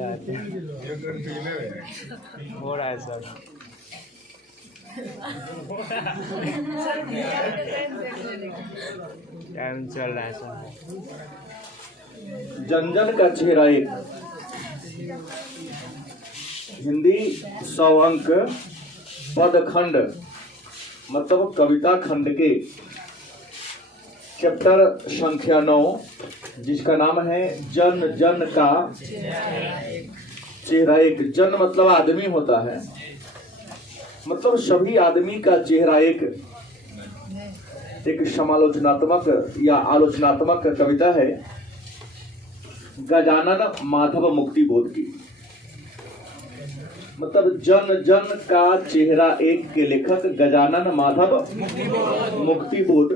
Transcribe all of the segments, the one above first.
रहा हो रहा है सर। टाइम चल रहा है सर। जन जन का चेहरा एक हिंदी 100 अंक पद खंड मतलब कविता खंड के चैप्टर संख्या 9 जिसका नाम है जन जन का चेहरा एक। जन मतलब आदमी होता है, मतलब सभी आदमी का चेहरा एक समालोचनात्मक या आलोचनात्मक कविता है गजानन माधव मुक्ति बोध की। मतलब जन जन का चेहरा एक के लेखक गजानन माधव मुक्ति बोध।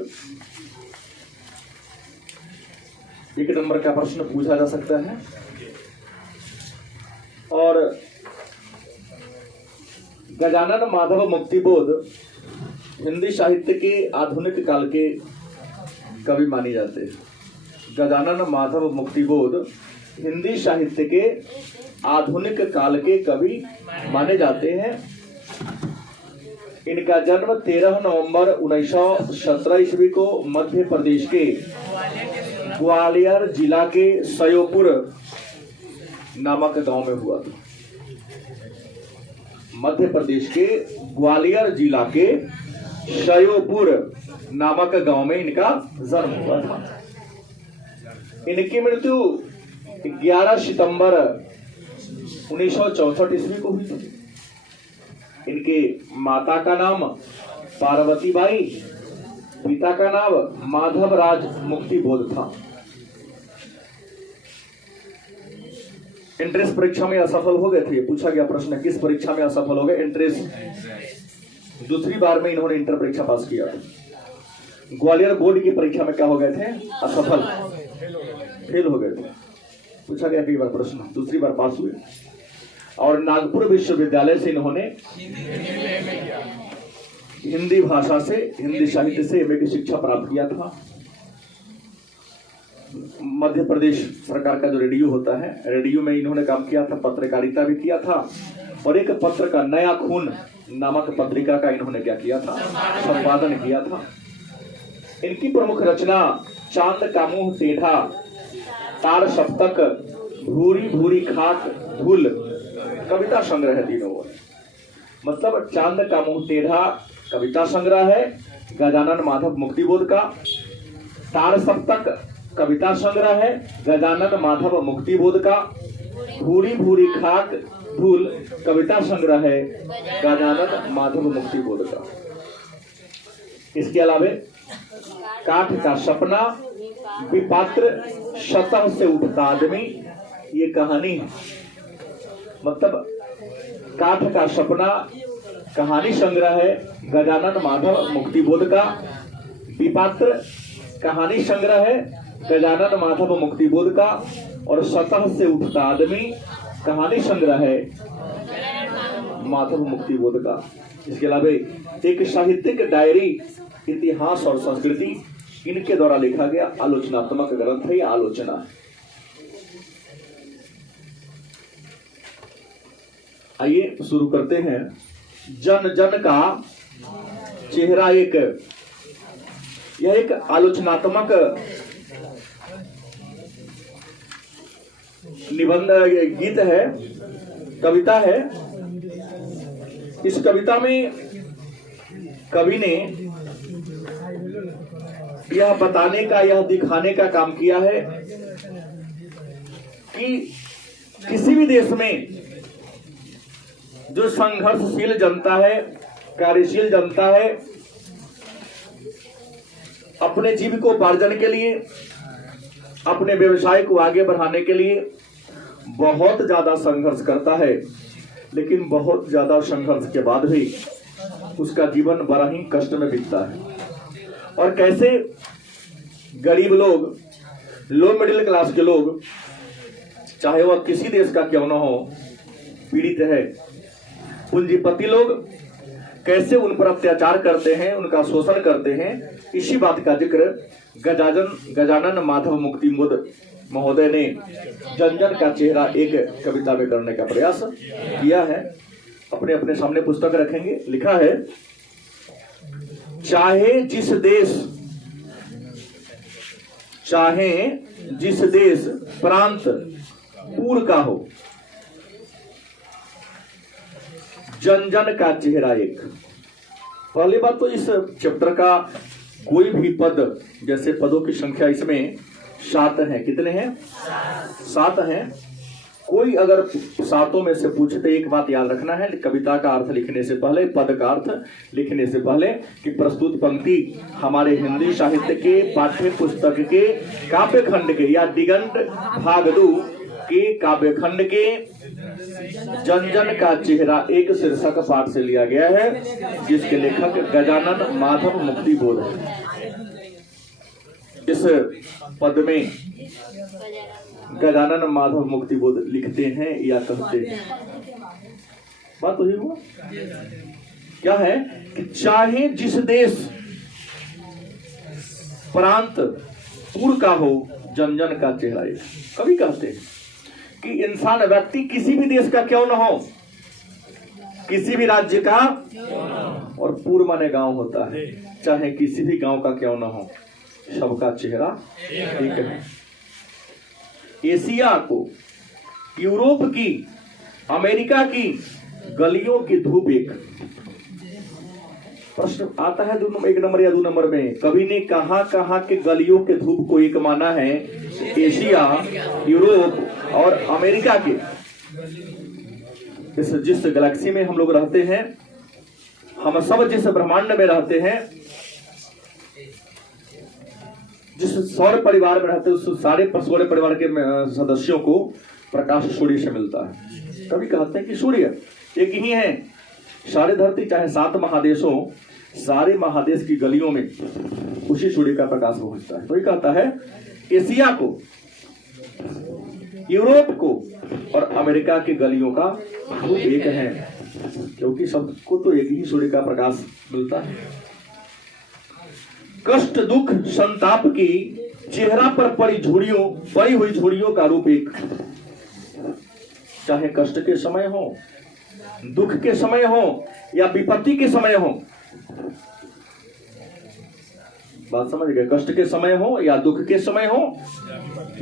एक नंबर का प्रश्न पूछा जा सकता है। और गजानन माधव मुक्ति बोध हिंदी साहित्य के आधुनिक काल के कवि माने जाते हैं। गजानन माधव मुक्ति बोध हिंदी साहित्य के आधुनिक काल के कवि माने जाते हैं। इनका जन्म 13 नवंबर 1917 ईस्वी को मध्य प्रदेश के ग्वालियर जिला के सयोपुर नामक गांव में हुआ था। मध्य प्रदेश के ग्वालियर जिला के सयोपुर नामक गांव में इनका जन्म हुआ था। इनकी मृत्यु 11 सितंबर 1964 ईस्वी को हुई थी। इनके माता का नाम पार्वती बाई, पिता का नाम माधव राज मुक्ति बोध था। एंट्रेंस परीक्षा में असफल हो गए थे। पूछा गया प्रश्न किस परीक्षा में असफल हो गए? एंट्रेंस। दूसरी बार में इन्होंने इंटर परीक्षा पास किया। ग्वालियर बोर्ड की परीक्षा में क्या हो गए थे? असफल, फेल हो गए थे। पूछा गया कई बार प्रश्न, दूसरी बार पास हुए। और नागपुर विश्वविद्यालय से इन्होंने हिंदी भाषा से, हिंदी साहित्य से एमए की शिक्षा प्राप्त किया था। मध्य प्रदेश सरकार का जो रेडियो होता है, रेडियो में इन्होंने काम किया था, पत्रकारिता भी किया था। और एक पत्र का नया खून नामक पत्रिका का इन्होंने क्या किया था? संपादन किया था। इनकी प्रमुख रचना चांद का मुंह टेढ़ा, तार सप्तक, भूरी भूरी खाक, धूल कविता संग्रह है तीनों। मतलब चांद का मुंह टेढ़ा कविता संग्रह है गजानन माधव मुक्ति बोध का। तार सप्तक कविता संग्रह है गजानन माधव मुक्ति बोध का। भूरी भूरी खाक धूल कविता संग्रह है गजानन माधव मुक्ति बोध का। इसके अलावा काठ का सपना, विपात्र, सतह से उठता आदमी, ये कहानी है। मतलब काठ का सपना कहानी संग्रह है गजानन माधव मुक्ति बोध का। विपात्र कहानी संग्रह है गजानन माधव मुक्ति बोध का। और सतह से उठता आदमी कहानी संग्रह है माधव मुक्ति बोध का। इसके अलावा एक साहित्यिक डायरी इतिहास और संस्कृति इनके द्वारा लिखा गया आलोचनात्मक ग्रंथ है। आलोचना है। आइए शुरू करते हैं। जन जन का चेहरा एक, यह एक आलोचनात्मक निबंध गीत है, कविता है। इस कविता में कवि ने यह बताने का, यह दिखाने का काम किया है कि किसी भी देश में जो संघर्षशील जनता है, कार्यशील जनता है, अपने जीविकोपार्जन के लिए, अपने व्यवसाय को आगे बढ़ाने के लिए बहुत ज्यादा संघर्ष करता है। लेकिन बहुत ज्यादा संघर्ष के बाद भी उसका जीवन बड़ा ही कष्ट में बीतता है। और कैसे गरीब लोग, लो मिडिल क्लास के लोग, चाहे वह किसी देश का क्यों न हो, पीड़ित है। पूंजीपति लोग कैसे उन पर अत्याचार करते हैं, उनका शोषण करते हैं, इसी बात का जिक्र गजानन माधव मुक्ति बोध महोदय ने जन जन का चेहरा एक कविता में करने का प्रयास किया है। अपने अपने सामने पुस्तक रखेंगे। लिखा है, चाहे जिस देश प्रांत पूर का हो, जन जन का चेहरा एक। पहली बात तो इस चैप्टर का कोई भी पद, जैसे पदों की संख्या इसमें 7 है। कितने हैं? 7 हैं। कोई अगर 7 में से पूछते, एक बात याद रखना है कविता का अर्थ लिखने से पहले, पद का अर्थ लिखने से पहले, कि प्रस्तुत पंक्ति हमारे हिंदी साहित्य के पाठ्य पुस्तक के काव्य खंड के या दिगंत भाग 2 के काव्य खंड के जन जन का चेहरा एक शीर्षक पाठ से लिया गया है, जिसके लेखक गजानन माधव मुक्तिबोध है। इस पद में गजानन माधव मुक्तिबोध लिखते हैं या कहते हैं। बात वही हुआ। क्या है कि चाहे जिस देश प्रांत पूर का हो, जन जन का चेहरा एक। कभी कहते हैं कि इंसान, व्यक्ति किसी भी देश का क्यों न हो, किसी भी राज्य का, और पूर्व माने गांव होता है, चाहे किसी भी गांव का क्यों न हो, सबका चेहरा एक है। एशिया को, यूरोप की, अमेरिका की गलियों की धूप एक। प्रश्न आता है 1 नंबर या 2 नंबर में, कवि ने कहां के गलियों के धूप को एक माना है? एशिया, यूरोप और अमेरिका के। जिस गैलेक्सी में हम लोग रहते हैं, हम सब जिस ब्रह्मांड में रहते हैं, जिस सौर परिवार में रहते हैं, उस सारे सौर परिवार के सदस्यों को प्रकाश सूर्य से मिलता है। कभी कहते हैं कि सूर्य एक ही है। सारे धरती, चाहे 7 महादेशों, सारे महादेश की गलियों में उसी सूर्य का प्रकाश पहुंचता है। तो ये कहता है एशिया को, यूरोप को और अमेरिका की गलियों का धूप एक है, क्योंकि सबको तो एक ही सूर्य का प्रकाश मिलता है। कष्ट, दुख, संताप की चेहरा पर पड़ी हुई झुर्रियों का रूप एक। चाहे कष्ट के समय हो, दुख के समय हो या विपत्ति के समय हो, बात समझ गए? कष्ट के समय हो या दुख के समय हो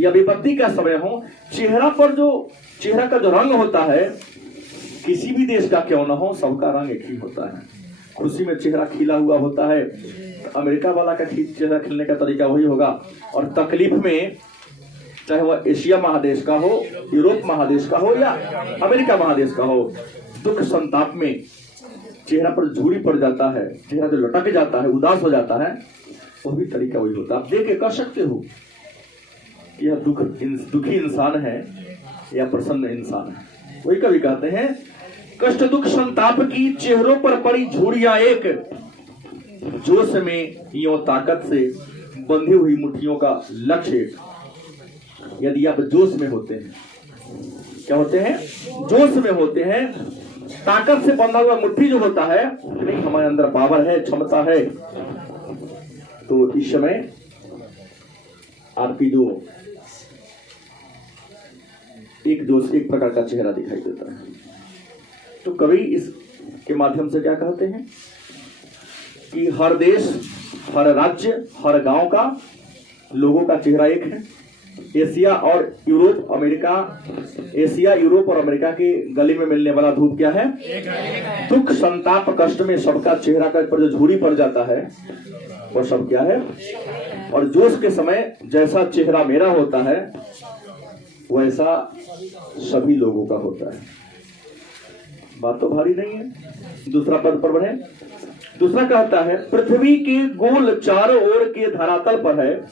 या विपत्ति का समय हो, चेहरा का जो रंग होता है, किसी भी देश का क्यों ना हो, सबका रंग एक ही होता है। खुशी में चेहरा खिला हुआ होता है, अमेरिका वाला का चेहरा खिलने का तरीका वही होगा, और तकलीफ में, चाहे वह एशिया महादेश का हो, यूरोप महादेश का हो या अमेरिका महादेश का हो, दुख संताप में चेहरा पर झुर्री पड़ जाता है, चेहरा जो लटक जाता है, उदास हो जाता है, वो भी तरीका वही होता है। आप देख के कह सकते हो यह दुखी इंसान है या प्रसन्न इंसान है। वही कवि कहते हैं, कष्ट दुख संताप की चेहरों पर पड़ी झुर्रियां एक, जोश में यों ताकत से बंधी हुई मुट्ठियों का लक्ष्य एक। यदि आप जोश में होते हैं, क्या होते हैं? जोश में होते हैं, ताकत से बंधा हुआ मुट्ठी जो होता है, नहीं हमारे अंदर पावर है, क्षमता है, तो इस समय आपकी जो एक प्रकार का चेहरा दिखाई देता है। तो कवि इसके माध्यम से क्या कहते हैं कि हर देश, हर राज्य, हर गांव का लोगों का चेहरा एक है। एशिया यूरोप और अमेरिका के गली में मिलने वाला धूप क्या है? दुख संताप कष्ट में सबका चेहरा का पर जो झुर्री पड़ जाता है, वो सब क्या है? और जोश के समय जैसा चेहरा मेरा होता है, वैसा सभी लोगों का होता है। बात तो भारी नहीं है। दूसरा पद पर बढ़े। दूसरा कहता है, पृथ्वी के गोल चारों ओर के धरातल पर है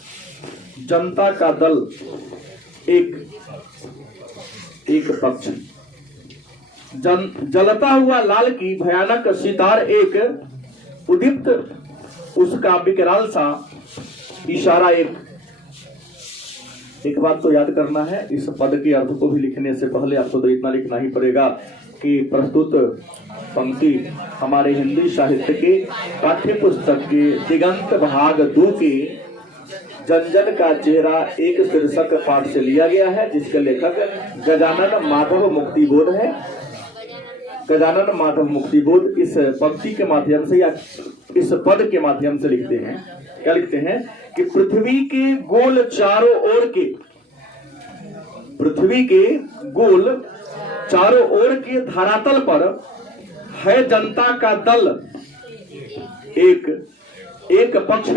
जनता का दल एक पक्ष, जलता हुआ लाल की भयानक सितार एक, उदीप्त उसका विकराल सा इशारा एक बात तो याद करना है, इस पद के अर्थ को भी लिखने से पहले आपको तो इतना लिखना ही पड़ेगा कि प्रस्तुत पंक्ति हमारे हिंदी साहित्य के पाठ्य पुस्तक के दिगंत भाग 2 के जंजन का चेहरा एक शीर्षक पाठ से लिया गया है, जिसके लेखक गजानन माधव मुक्तिबोध है। गजानन माधव मुक्तिबोध इस पंक्ति के माध्यम से या इस पद के माध्यम से लिखते हैं, क्या लिखते हैं कि पृथ्वी के गोल चारों ओर के, पृथ्वी के गोल चारों ओर के धरातल पर है जनता का दल, एक पक्ष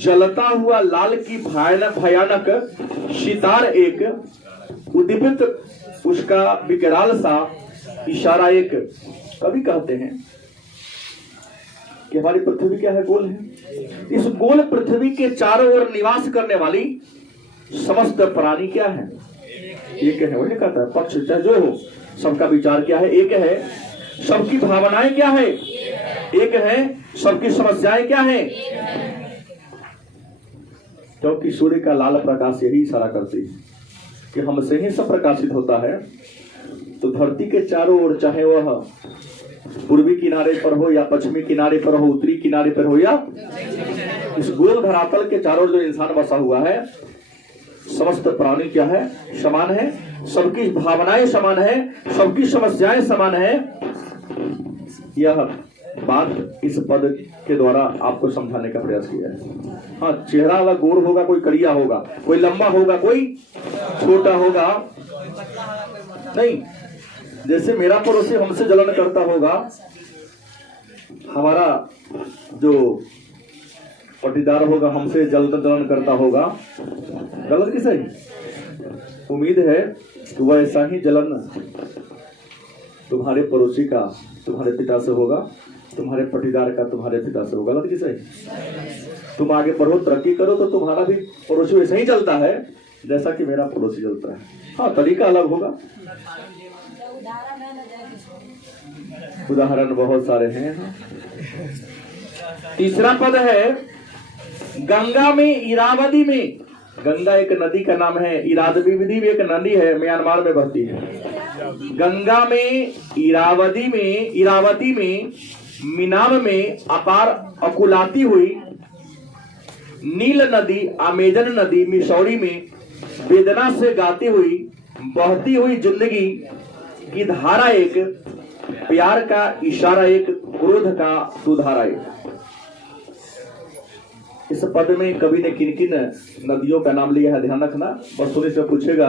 जलता हुआ लाल की भयानक सितार, एक उद्दीपित उसका विकराल सा इशारा। एक कवि कहते हैं कि हमारी पृथ्वी क्या है, गोल है। इस गोल पृथ्वी के चारों ओर निवास करने वाली समस्त प्राणी क्या है, एक है। वही कहता है पक्ष चाहे जो हो, सबका विचार क्या है, एक है। सबकी भावनाएं क्या है, एक है। सबकी समस्याएं क्या है, क्योंकि सूर्य का लाल प्रकाश यही इशारा करती है कि हमसे ही सब प्रकाशित होता है। तो धरती के चारों ओर, चाहे वह पूर्वी किनारे पर हो या पश्चिमी किनारे पर हो, उत्तरी किनारे पर हो या इस गोल धरातल के चारों ओर जो इंसान बसा हुआ है, समस्त प्राणी क्या है, समान है। सबकी भावनाएं समान है, सबकी समस्याएं समान है। यह बात इस पद के द्वारा आपको समझाने का प्रयास किया है। हाँ, चेहरा वाला गोर होगा, कोई करिया होगा, कोई लंबा होगा, कोई छोटा होगा, नहीं। जैसे मेरा पड़ोसी हमसे जलन करता होगा, हमारा जो पटीदार होगा हमसे जलन करता होगा, गलत किसे? उम्मीद है कि वह ऐसा ही जलन तुम्हारे पड़ोसी का तुम्हारे पिता से होगा, तुम्हारे पटीदार का तुम्हारे पिता से होगा। गलत किसे? तुम आगे बढ़ो, तरक्की करो, तो तुम्हारा भी पड़ोसी वैसे ही चलता है जैसा कि मेरा पड़ोसी चलता है। हाँ, तरीका अलग होगा। उदाहरण बहुत सारे हैं। तीसरा पद है गंगा में, इरावदी में। गंगा एक नदी का नाम है, इरावदी भी एक नदी है, म्यांमार में बहती है। गंगा में, इरावती में, मीनाम में अपार अकुलाती हुई नील नदी, अमेजन नदी, मिसौरी में वेदना से गाती हुई बहती हुई जिंदगी की धारा, एक प्यार का इशारा, एक क्रोध का दुधारा। एक इस पद में कवि ने किन किन नदियों का नाम लिया है, ध्यान रखना। बस सुनने से पूछेगा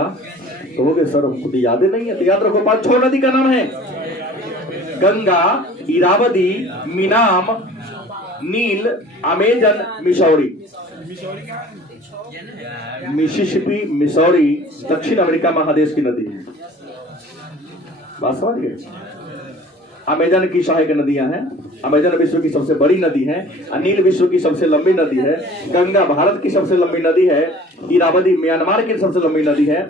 तो हो गए सर हमको तो याद नहीं है, तो याद रखो 5-6 नदी का नाम है। गंगा, इरावदी, मीनाम, नील, अमेजन, मिसौरी। मिसिसिपी, मिसौरी दक्षिण अमेरिका महादेश की नदी है। बात समझ गए? अमेजन की सहायक नदियां हैं। अमेजन विश्व की सबसे बड़ी नदी है, नील विश्व की सबसे लंबी नदी है, गंगा भारत की सबसे लंबी नदी है, इरावदी म्यांमार की सबसे लंबी नदी है।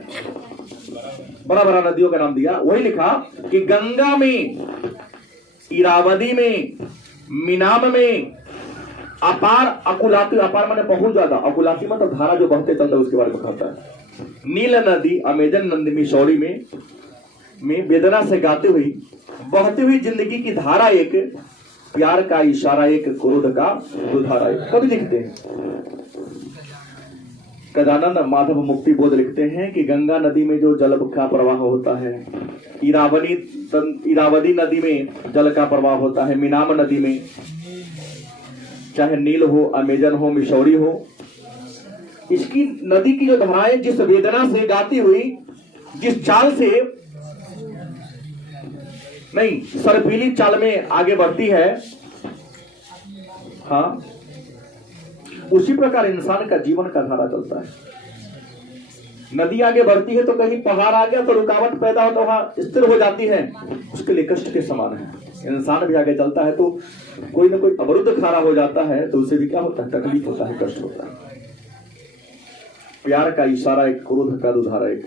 बड़ा बड़ा नदियों का नाम दिया। वही लिखा कि गंगा में, इरावदी में, मीनाम में अपार अकुलाती, अपार माने बहुत ज्यादा, अकुलाती मतलब धारा जो बहते चलता है उसके बारे में कहता है। नील नदी, अमेजन नदी, मिसौरी में वेदना से गाती हुई बहती हुई जिंदगी की धारा, एक प्यार का इशारा, एक क्रोध का दुधारा। कभी लिखते हैं गजानन माधव मुक्तिबोध लिखते हैं कि गंगा नदी में जो जल का प्रवाह होता है, इरावदी नदी में जल का प्रवाह होता है, मीनाम नदी में, चाहे नील हो, अमेजन हो, मिसौरी हो, इसकी नदी की जो धाराएं जिस वेदना से गाती हुई, जिस चाल से नहीं सरपीली चाल में आगे बढ़ती है, हाँ, उसी प्रकार इंसान का जीवन का धारा चलता है। नदी आगे बढ़ती है तो कहीं पहाड़ आ गया तो रुकावट पैदा हो तो वहां स्थिर हो जाती है, उसके लिए कष्ट के समान है। इंसान भी आगे चलता है तो कोई ना कोई अवरुद्ध खड़ा हो जाता है तो उसे भी क्या होता है, तकलीफ होता है, कष्ट होता है। प्यार का इशारा, एक क्रोध का दुधारा। एक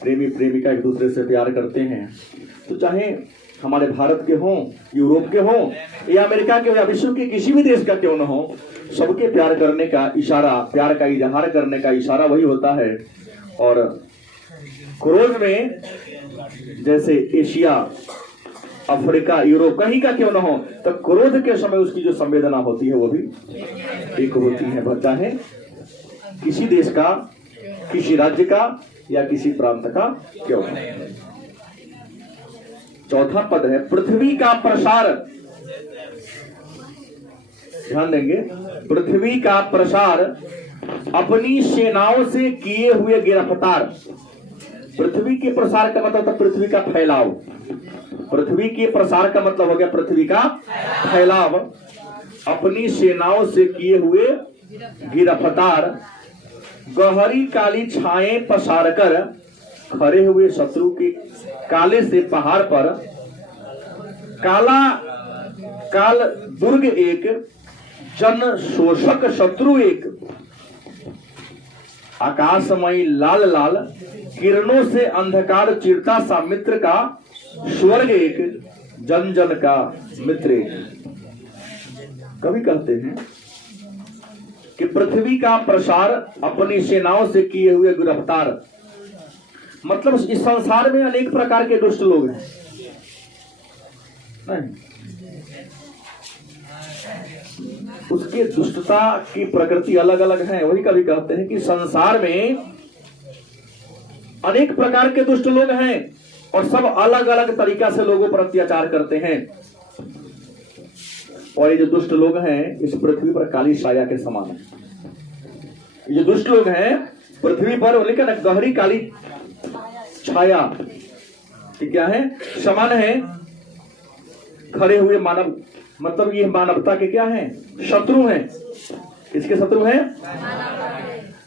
प्रेमी प्रेमिका एक दूसरे से प्यार करते हैं तो चाहे हमारे भारत के हों, यूरोप के हों या अमेरिका के हो या विश्व के किसी भी देश का क्यों न हो, सबके प्यार करने का इशारा, प्यार का इजहार करने का इशारा वही होता है। और क्रोध में जैसे एशिया, अफ्रीका, यूरोप कहीं का क्यों न हो, तो क्रोध के समय उसकी जो संवेदना होती है वो भी एक होती है। चाहे किसी देश का, किसी राज्य का या किसी प्रांत का क्यों है। चौथा पद है पृथ्वी का प्रसार। ध्यान देंगे, पृथ्वी का प्रसार अपनी सेनाओं से किए हुए गिरफ्तार। पृथ्वी के प्रसार का मतलब था पृथ्वी का फैलाव। पृथ्वी के प्रसार का मतलब हो गया पृथ्वी का फैलाव। अपनी सेनाओं से किए हुए गिरफ्तार, गहरी काली छाएं पसार कर खड़े हुए शत्रु के काले से पहाड़ पर, काला काल दुर्ग एक, जन शोषक शत्रु एक, आकाशमयी लाल लाल किरणों से अंधकार चिरता सा मित्र का स्वर्ग एक, जन जन का मित्र एक। कवि कहते हैं कि पृथ्वी का प्रसार अपनी सेनाओं से किए हुए गिरफ्तार, मतलब इस संसार में अनेक प्रकार के दुष्ट लोग हैं। नहीं, उसके दुष्टता की प्रकृति अलग अलग है। वही कवि कहते हैं कि संसार में अनेक प्रकार के दुष्ट लोग हैं और सब अलग अलग तरीका से लोगों पर अत्याचार करते हैं। और ये जो दुष्ट लोग हैं इस पृथ्वी पर काली साया के समान है। ये दुष्ट लोग हैं पृथ्वी पर, लेकिन गहरी काली छाया कि क्या है, समान है। खड़े हुए मानव, मतलब ये मानवता के क्या हैं, शत्रु हैं। किसके शत्रु हैं?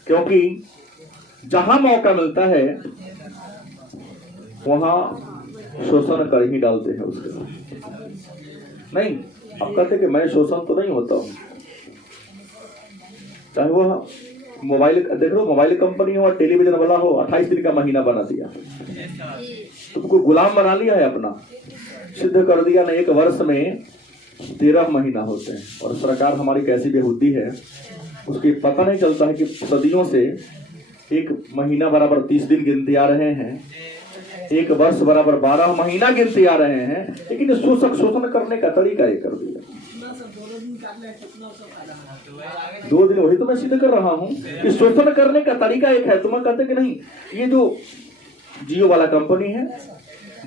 क्योंकि जहां मौका मिलता है वहां शोषण कर ही डालते हैं उसके साथ। नहीं, अब कहते कि मैं शोषण तो नहीं होता हूं। चाहे वह मोबाइल देख लो, मोबाइल कंपनी हो और टेलीविजन वाला हो, 28 दिन का महीना बना दिया, तुमको गुलाम बना लिया है अपना, सिद्ध कर दिया ना। एक वर्ष में 13 महीना होते हैं और सरकार हमारी कैसी बेहुदी है, उसकी पता नहीं चलता है कि सदियों से एक महीना बराबर 30 दिन गिनते आ रहे हैं, एक वर्ष बराबर 12 महीना गिनते आ रहे हैं, लेकिन शोषण करने का तरीका ये कर दिया। 2 दिन, वही तो मैं सिद्ध कर रहा हूं कि शोषण करने का तरीका एक है। तुम्हें कहते कि नहीं, ये जो जियो वाला कंपनी है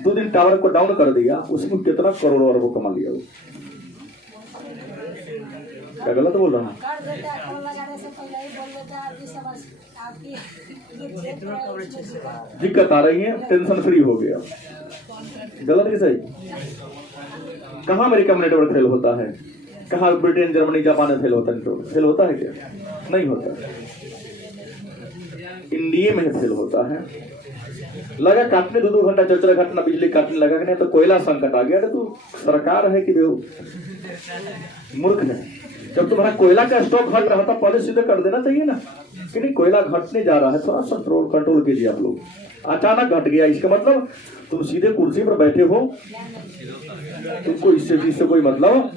2 दिन टावर को डाउन कर दिया, उसमें कितना करोड़ों अरबों कमा लिया वो। क्या गलत बोल रहा है? दिक्कत आ रही है, टेंशन फ्री हो गया। गलत कि सही? कहाँ अमेरिका में नेटवर्क फेल होता है? कहाँ ब्रिटेन, जर्मनी, जापान में फेल होता है? नेटवर्क फेल होता है क्या? नहीं होता। इंडिया में फेल होता है। लगा काटने 2-2 घंटा 4-4 घंटा बिजली काटने लगा, नहीं तो कोयला संकट आ गया। तो सरकार है कि मूर्ख है। जब तुम्हारा कोयला का स्टॉक घट रहा था पहले सीधे कर देना चाहिए ना कि नहीं, कोयला घटने जा रहा है, थोड़ा सा कंट्रोल कीजिए आप लोग। अचानक घट गया, इसका मतलब तुम सीधे कुर्सी पर बैठे हो, तुमको इससे चीज से कोई मतलब।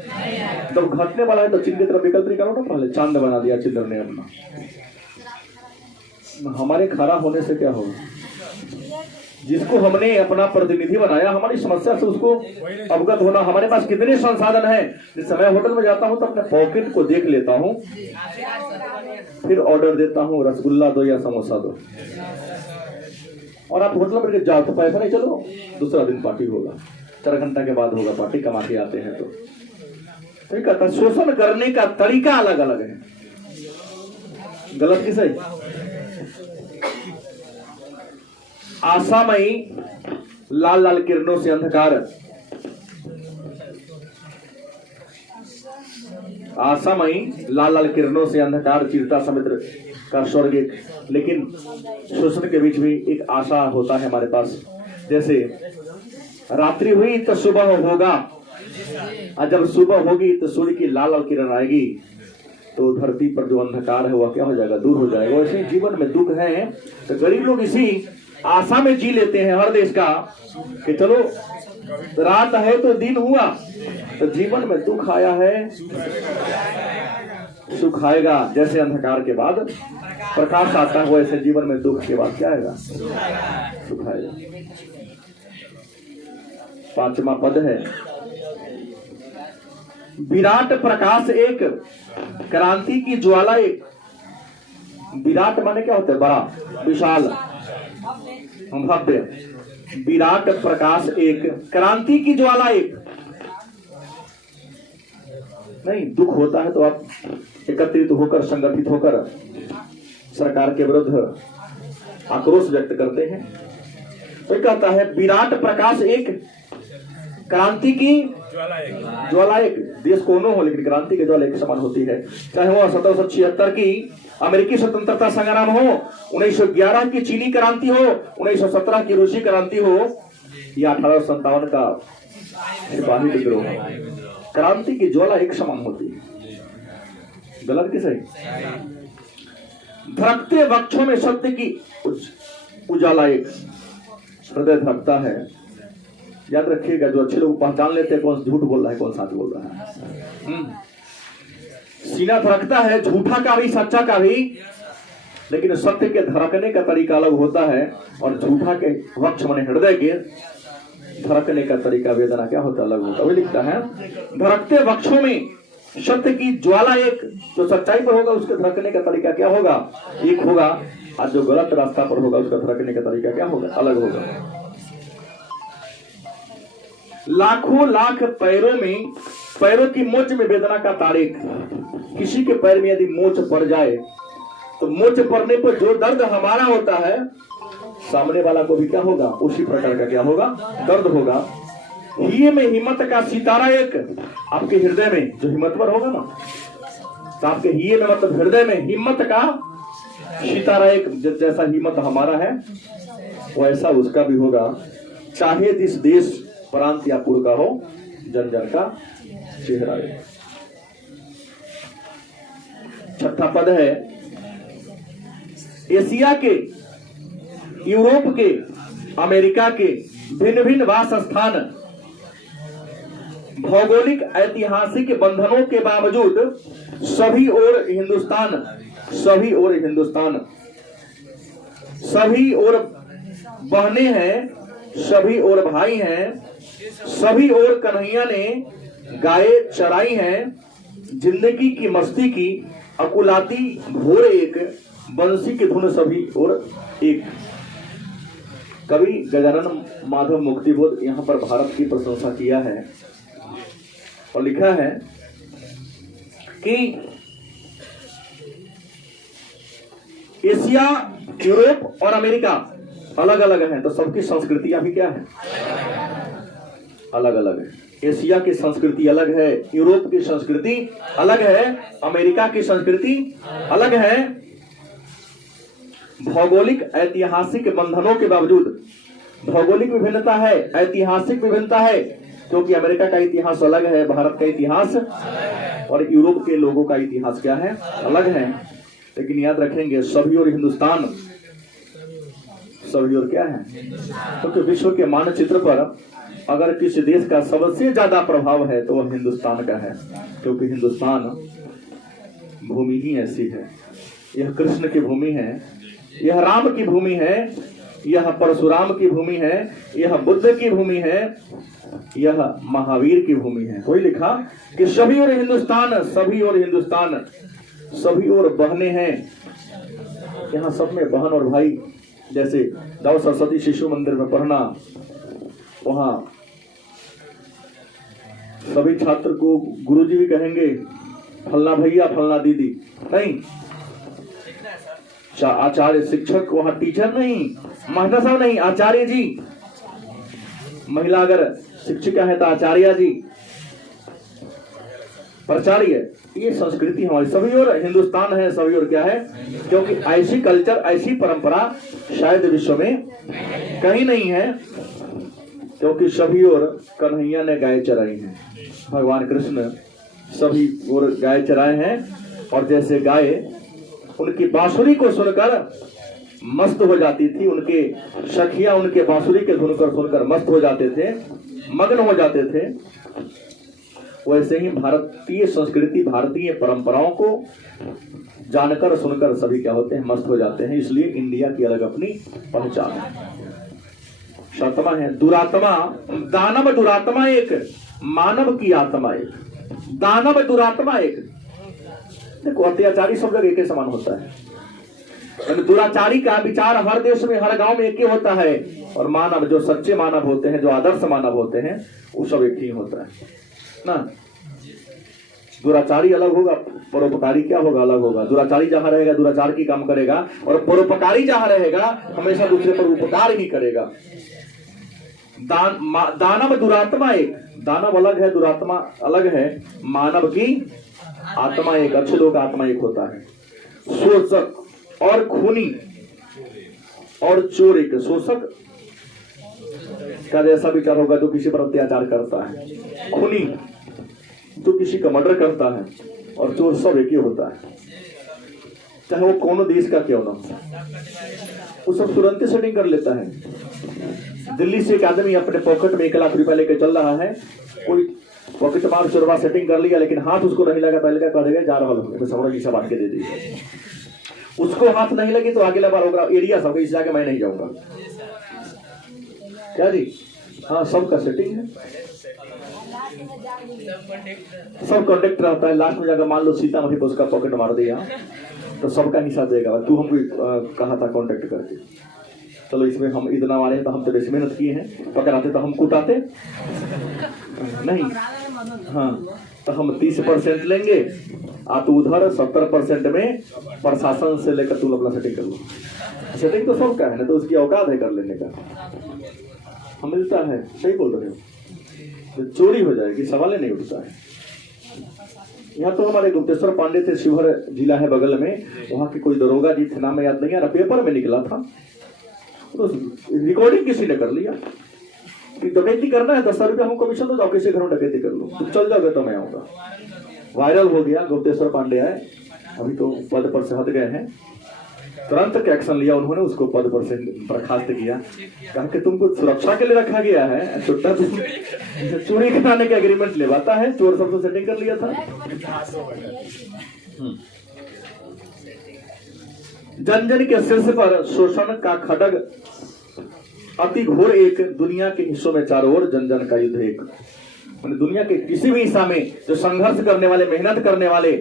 जब घटने वाला है तो चिन्ह की तरफ विकल्प निकालो ना, पहले चांद बना दिया चिल्लर ने अपना। हमारे खड़ा होने से क्या होगा? जिसको हमने अपना प्रतिनिधि बनाया, हमारी समस्या से उसको अवगत होना। हमारे पास कितने संसाधन हैं। जिस समय होटल में जाता हूं तो अपने पॉकेट को देख लेता हूं, फिर ऑर्डर देता हूं, रसगुल्ला दो या समोसा दो। और आप होटल में जाओ तो पैसा नहीं, चलो दूसरा दिन पार्टी होगा, 4 घंटा के बाद होगा पार्टी, कमा के आते हैं। तो कहता शोषण करने का तरीका अलग अलग है। गलत कि सही? आशामयी लाल लाल किरणों से अंधकार, आशामयी लाल लाल किरणों से अंधकार चीरता समुद्र का स्वर्ग एक। लेकिन शोषण के बीच भी एक आशा होता है हमारे पास। जैसे रात्रि हुई तो सुबह होगा, और जब सुबह होगी तो सूर्य की लाल लाल किरण आएगी, तो धरती पर जो अंधकार है वह क्या हो जाएगा? दूर हो जाएगा। वैसे जीवन में दुख है तो गरीब लोग इसी आशा में जी लेते हैं हर देश का कि चलो रात है तो दिन हुआ, तो जीवन में दुख आया है, सुख आएगा। जैसे अंधकार के बाद प्रकाश आता है, वैसे जीवन में दुख के बाद क्या आएगा? सुख आएगा। 5वां पद है विराट प्रकाश एक, क्रांति की ज्वाला एक, विराट माने क्या होता है? बड़ा, विशाल, भव्य। विराट प्रकाश एक, क्रांति की ज्वाला एक। नहीं, दुख होता है तो आप एकत्रित होकर, संगठित होकर सरकार के विरुद्ध आक्रोश व्यक्त करते हैं। तो कहता है विराट प्रकाश एक, क्रांति की ज्वाला एक। देश कोनो हो लेकिन क्रांति की ज्वाला एक समान होती है। चाहे वो 1776 की अमेरिकी स्वतंत्रता संग्राम हो, 1911 की चीनी क्रांति हो, 1917 की रूसी क्रांति हो, या 1857 का सिपाही विद्रोह हो, क्रांति की ज्वाला एक समान होती है। गलत कि सही? धड़कते वक्षों में सत्य की उजाला एक। हृदय धड़कता है। याद रखिएगा, जो अच्छे लोग पहचान लेते हैं कौन झूठ बोल रहा है, कौन सच बोल रहा है। सीना धड़कता है, झूठा का भी सच्चा का भी, लेकिन सत्य के धड़कने का तरीका अलग होता है और झूठा के वक्ष माने हृदय के धड़कने का तरीका, वेदना क्या होता है, अलग होता है। वो लिखता है धड़कते वक्षों में सत्य की ज्वाला एक। जो सच्चाई पर होगा उसके धड़कने का तरीका क्या होगा? एक होगा। और जो गलत रास्ता पर होगा उसका धड़कने का तरीका क्या होगा? अलग होगा। लाखों लाख पैरों में, पैरों की मोच में वेदना का तारीख। किसी के पैर में यदि मोच पड़ जाए तो मोच पड़ने पर जो दर्द हमारा होता है, सामने वाला को भी क्या होगा? उसी प्रकार का क्या होगा? दर्द होगा। हिये में हिम्मत का सितारा एक। आपके हृदय में जो हिम्मतवर होगा ना, तो आपके हिये में मतलब हृदय में हिम्मत का सितारा एक। जैसा हिम्मत हमारा है वैसा उसका भी होगा, चाहे जिस देश प्रांत या कुल का हो, जन जन का चेहरा एक। छठा पद है एशिया के, यूरोप के, अमेरिका के भिन्न भिन्न वास स्थान, भौगोलिक ऐतिहासिक बंधनों के बावजूद सभी ओर हिंदुस्तान, सभी ओर हिंदुस्तान, सभी ओर बहने हैं, सभी ओर भाई हैं, सभी ओर कन्हैया ने गाये चराई हैं। जिंदगी की मस्ती की अकुलाती घोर एक, बंसी की धुन सभी और एक। कवि गजानन माधव मुक्तिबोध यहाँ पर भारत की प्रशंसा किया है और लिखा है कि एशिया, यूरोप और अमेरिका अलग अलग हैं, तो सबकी संस्कृतियां भी क्या है? अलग अलग है। एशिया की संस्कृति अलग है, यूरोप की संस्कृति अलग है, अमेरिका की संस्कृति अलग है। भौगोलिक ऐतिहासिक बंधनों के बावजूद, भौगोलिक विभिन्नता है, ऐतिहासिक विभिन्नता है, क्योंकि अमेरिका का इतिहास अलग है, भारत का इतिहास और यूरोप के लोगों का इतिहास क्या है? अलग है। लेकिन याद रखेंगे सभी और हिंदुस्तान, सभी और क्या है? क्योंकि विश्व के मानचित्र पर अगर किसी देश का सबसे ज्यादा प्रभाव है तो वह हिंदुस्तान का है, क्योंकि हिंदुस्तान भूमि ही ऐसी है। यह कृष्ण की भूमि है, यह राम की भूमि है, यह परशुराम की भूमि है, यह बुद्ध की भूमि है, यह महावीर की भूमि है। वही लिखा कि सभी और हिंदुस्तान, सभी और हिंदुस्तान, सभी और बहने हैं। यहाँ सब में बहन और भाई, जैसे दाऊ सरस्वती शिशु मंदिर में पढ़ना, वहां सभी छात्र को गुरुजी भी कहेंगे, फलना भैया फलना दीदी नहीं, आचार्य शिक्षक, वहां टीचर नहीं, मास्टर साहब नहीं, आचार्य जी। महिला अगर शिक्षिका है तो आचार्य जी, प्राचार्य। ये संस्कृति हमारी सभी और हिंदुस्तान है, सभी और क्या है? क्योंकि ऐसी कल्चर, ऐसी परंपरा शायद विश्व में कहीं नहीं है, क्योंकि सभी और कन्हैया ने गाय चराई हैं। भगवान कृष्ण सभी और गाय चराए हैं, और जैसे गाय उनकी बांसुरी को सुनकर मस्त हो जाती थी, उनके सखिया उनके बांसुरी के धुन कर सुनकर मस्त हो जाते थे, मग्न हो जाते थे, वैसे ही भारतीय संस्कृति, भारतीय परंपराओं को जानकर सुनकर सभी क्या होते हैं? मस्त हो जाते हैं। इसलिए इंडिया की अलग अपनी पहचान है। सातवां है दुरात्मा, दानव दुरात्मा एक, मानव की आत्मा एक। दानव दुरात्मा एक। देखो अत्याचारी सब लोग एक समान होता है, दुराचारी का विचार हर देश में, हर गांव में एक ही होता है, और मानव जो सच्चे मानव होते हैं, जो आदर्श मानव होते हैं, वो सब एक ही होता है ना। दुराचारी अलग होगा, परोपकारी क्या होगा, अलग होगा। दुराचारी जहां रहेगा दुराचार की काम करेगा, और परोपकारी जहां रहेगा हमेशा दूसरे पर उपकार ही करेगा। दानव दुरात्मा एक, दानव अलग है, दुरात्मा अलग है, मानव की आत्मा एक, अच्छे लोग का आत्मा एक होता है। शोषक और खूनी और चोर एक। शोषक का जैसा विचार होगा जो किसी पर अत्याचार करता है, खूनी जो किसी का मर्डर करता है, और चोर सब एक ही होता है, चाहे वो कौन देश का क्यों ना हो, वो सब तुरंत सेटिंग कर लेता है। दिल्ली से एक आदमी अपने पॉकेट में 1 लाख रुपया लेके चल रहा है, कोई पॉकेट मार चोरवा सेटिंग कर लिया, लेकिन हाथ उसको नहीं लगा, पहले क्या करेगा, जा रहा हूँ समझ की सब बात के दे दीजिए। उसको हाथ नहीं लगी तो अगला बार होगा एरिया सब इस जाके मैं नहीं जाऊंगा, क्या जी। हाँ, सबका सेटिंग है, सब कॉन्टेक्ट रहता है। लास्ट में जाकर मान लो सीतामढ़ी को उसका पॉकेट मार दिया तो सबका हिसाब देगा, तू हमको कहा था कांटेक्ट करके, चलो इसमें हम इतना मारे तो हम तो बेसी मेहनत किए हैं, पकड़ाते तो हम कुटाते नहीं। हाँ, तो हम 30% लेंगे, आप उधर 70% में प्रशासन से लेकर तू अपना सेटिंग कर लो। सेटिंग तो सबका है ना, तो उसकी औकात है कर लेने का, हम मिलता है। सही बोल रहे हो, तो चोरी हो जाएगी, सवाल ही नहीं उठता है। यहाँ तो हमारे गुप्तेश्वर पांडे थे, शिवहर जिला है बगल में, वहाँ के कोई दरोगा जी थे, नाम याद नहीं आ रहा, पेपर में निकला था, तो रिकॉर्डिंग किसी ने कर लिया कि डकैती करना है, 10 रुपया हम कमीशन दो, जाओ किसी घर में डकैती कर लो, तुम चल जाओगे तो मैं आऊंगा। वायरल हो गया, गुप्तेश्वर पांडे आए, अभी तो पद पर से हट गए हैं, तुरंत एक्शन लिया उन्होंने, उसको पद पर से बर्खास्त किया, कहा कि तुमको सुरक्षा के लिए रखा गया है, छुट्टा चोरी कराने के एग्रीमेंट लेवाता है, चोर सबसे सेटिंग कर लिया था। जन जन के शीर्ष पर शोषण का खड्ग अति घोर एक, दुनिया के हिस्सों में चारों ओर जन जन का युद्ध एक। दुनिया के किसी भी हिस्सा में जो संघर्ष करने वाले, मेहनत करने वाले,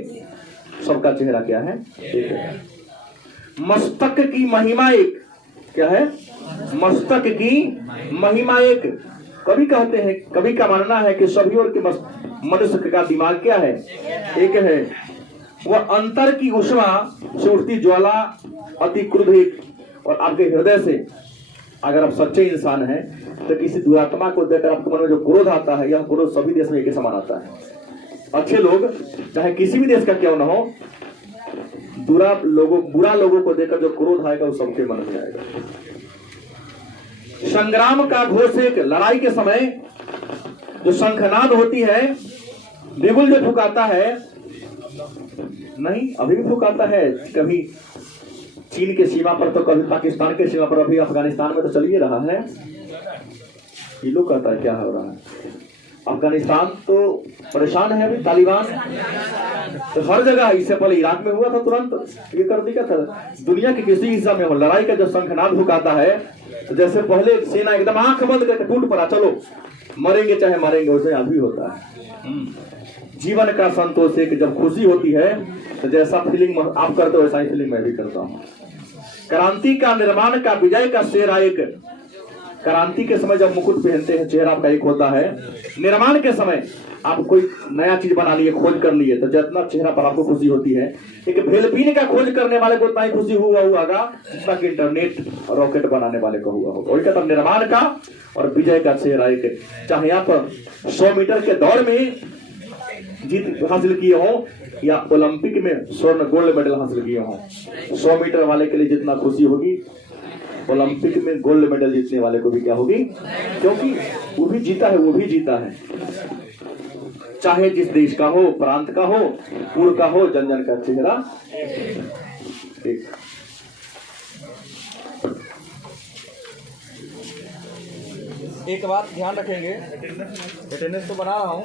सबका चेहरा क्या है, एक है। मस्तक की महिमा एक, क्या है, मस्तक की महिमा एक। कभी कहते हैं, कभी का मानना है कि सभी और के मनुष्य का दिमाग क्या है, एक है। वह अंतर की उष्मा से उठती ज्वाला अति क्रोध एक। और आपके हृदय से अगर आप सच्चे इंसान हैं तो किसी दुरात्मा को देखकर आपके मन में जो क्रोध आता है, यह क्रोध सभी देश में एक समान आता है। अच्छे लोग चाहे किसी भी देश का क्यों न हो, बुरा लोगों को देखकर जो क्रोध आएगा वो सबके मन में आएगा। संग्राम का घोष एक, लड़ाई के समय जो शंखनाद होती है, बिगुल जो फुकाता है, नहीं अभी भी फुकाता है, कभी चीन के सीमा पर तो कभी पाकिस्तान के सीमा पर, अभी अफगानिस्तान में तो चल ही रहा है। ये लोग कहता है क्या हो रहा है, अफगानिस्तान तो परेशान है अभी, तालिबान तो हर जगह, इससे पहले इराक में हुआ था, तुरंत ये कर दिया था। दुनिया के किसी हिस्सा में हो, लड़ाई का जो शंखनाद फुकाता है, तो जैसे पहले सेना एकदम आंख बंद करके टूट पड़ा, चलो मरेंगे चाहे मरेंगे, वैसे अभी होता है। जीवन का संतोष एक, जब खुशी होती है तो जैसा फीलिंग आप करते हो वैसा ही फीलिंग मैं भी करता हूँ। क्रांति का, निर्माण का, विजय का चेहरा एक। क्रांति के समय जब मुकुट पहनते हैं, चेहरा आपका एक होता है। निर्माण के समय आप कोई नया चीज बना लिए, खोज कर लिए, तो जितना चेहरा पर आपको खुशी होती है, एक भेलपीन का खोज करने वाले को उतना ही खुशी हुआ होगा जितना कि इंटरनेट रॉकेट बनाने वाले को हुआ होगा। वही कहता निर्माण का और विजय का चेहरा एक। चाहे आप 100 मीटर के दौड़ में जीत हासिल किए हो या ओलंपिक में स्वर्ण गोल्ड मेडल हासिल किए हो, 100 मीटर वाले के लिए जितना खुशी होगी, ओलंपिक में गोल्ड मेडल जीतने वाले को भी क्या होगी, क्योंकि वो भी जीता है, वो भी जीता है। चाहे जिस देश का हो, प्रांत का हो, कुल का हो, जन जन का चेहरा एक। एक बात ध्यान रखेंगे, अटेंडेंस तो बना रहा हूं।